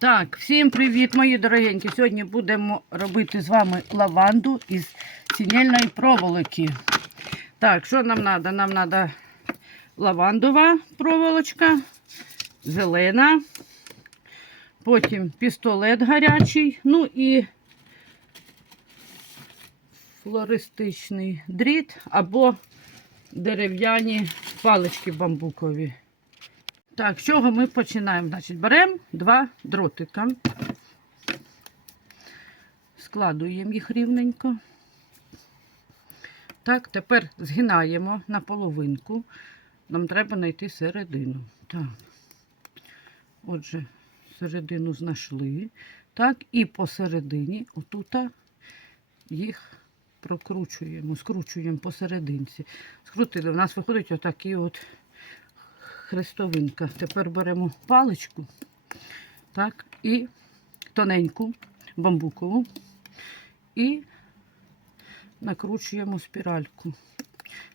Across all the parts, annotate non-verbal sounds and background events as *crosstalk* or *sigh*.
Так, всім привіт, мої дорогенькі. Сьогодні будемо робити з вами лаванду із сінельної проволоки. Так, що нам треба? Нам треба лавандова проволочка, зелена, потім пістолет гарячий, ну і флористичний дріт або дерев'яні палички бамбукові. Так, з чого ми починаємо? Значить, беремо два дротика, складуємо їх рівненько. Так, тепер згинаємо на половинку. Нам треба знайти середину. Так. Отже, середину знайшли. Так, і посередині, отута, їх прокручуємо, скручуємо посерединці. Скрутили, у нас виходить отакий от хрестовинка. Тепер беремо паличку так, і тоненьку бамбукову і накручуємо спіральку.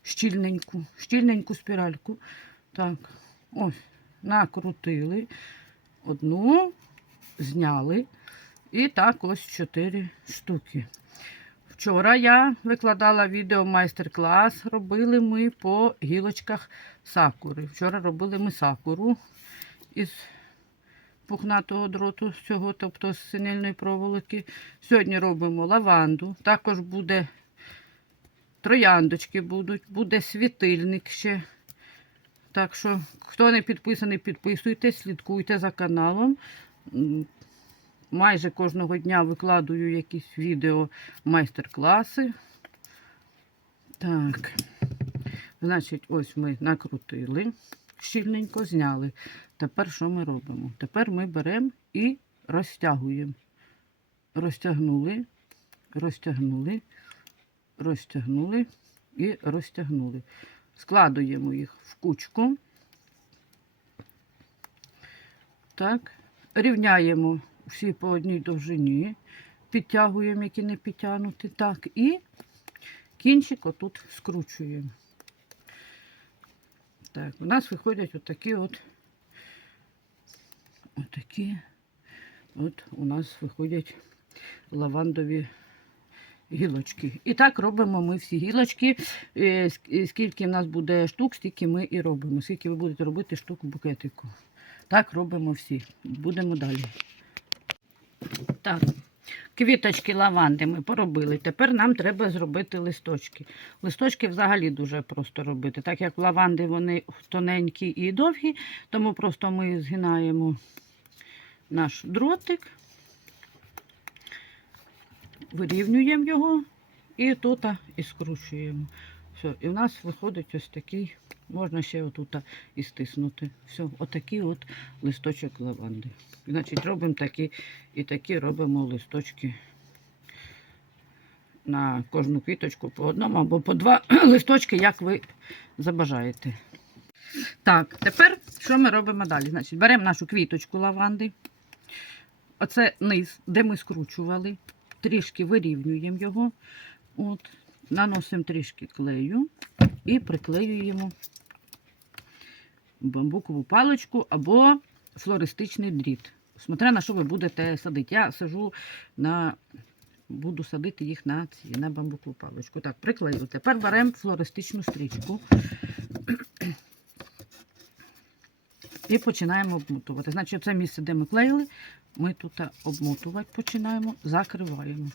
Щільненьку, щільненьку спіральку. Так, ось, накрутили. Одну зняли. І так ось чотири штуки. Вчора я викладала відео майстер-клас. Робили ми по гілочках сакури. Вчора робили ми сакуру із пухнатого дроту, цього, тобто з синельної проволоки. Сьогодні робимо лаванду. Також буде трояндочки будуть, буде світильник ще. Так що, хто не підписаний, підписуйтесь, слідкуйте за каналом. Майже кожного дня викладую якісь відео майстер-класи. Так. Значить, ось ми накрутили, щільненько зняли. Тепер що ми робимо? Тепер ми беремо і розтягуємо. Розтягнули, розтягнули, розтягнули і розтягнули. Складуємо їх в кучку. Так, рівняємо всі по одній довжині, підтягуємо, які не підтягнуті. Так, і кінчик отут скручуємо. Так, у нас виходять отакі от, отакі, от у нас виходять лавандові гілочки. І так робимо ми всі гілочки. Е, Скільки в нас буде штук, стільки ми і робимо. Скільки ви будете робити штук в букетику. Так робимо всі. Будемо далі. Так, квіточки лаванди ми поробили. Тепер нам треба зробити листочки. Листочки взагалі дуже просто робити. Так як лаванди вони тоненькі і довгі, тому просто ми згинаємо наш дротик, вирівнюємо його і тут і скручуємо. Все, і в нас виходить ось такий, можна ще отут і стиснути. Все, отакий от листочок лаванди. Значить, робимо такі і такі робимо листочки на кожну квіточку по одному або по два *clears throat* листочки, як ви забажаєте. Так, тепер що ми робимо далі? Значить, беремо нашу квіточку лаванди. Оце низ, де ми скручували, трішки вирівнюємо його. От, наносимо трішки клею і приклеюємо бамбукову паличку або флористичний дріт. Смотря на що ви будете садити. Я сажу на, буду садити їх на ці, на бамбукову паличку. Так, приклеїли. Тепер беремо флористичну стрічку *clears throat* і починаємо обмотувати. Значить, це місце, де ми клеїли, ми тут обмотувати починаємо, закриваємо.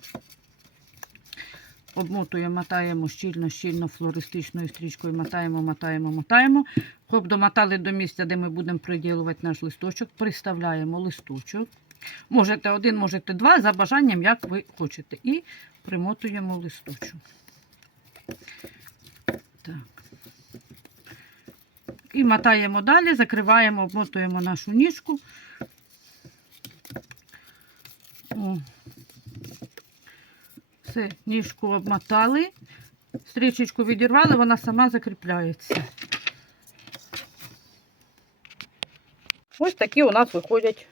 Обмотуємо, мотаємо щільно, щільно флористичною стрічкою, мотаємо, мотаємо, мотаємо. Хоп, домотали до місця, де ми будемо приділувати наш листочок, приставляємо листочок. Можете один, можете два, за бажанням, як ви хочете. І примотуємо листочок. Так. І мотаємо далі, закриваємо, обмотуємо нашу ніжку. О. Все, ніжку обмотали, стрічечку відірвали, вона сама закріпляється. Ось такі у нас виходять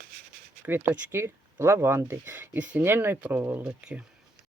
квіточки лаванди із сінельної проволоки.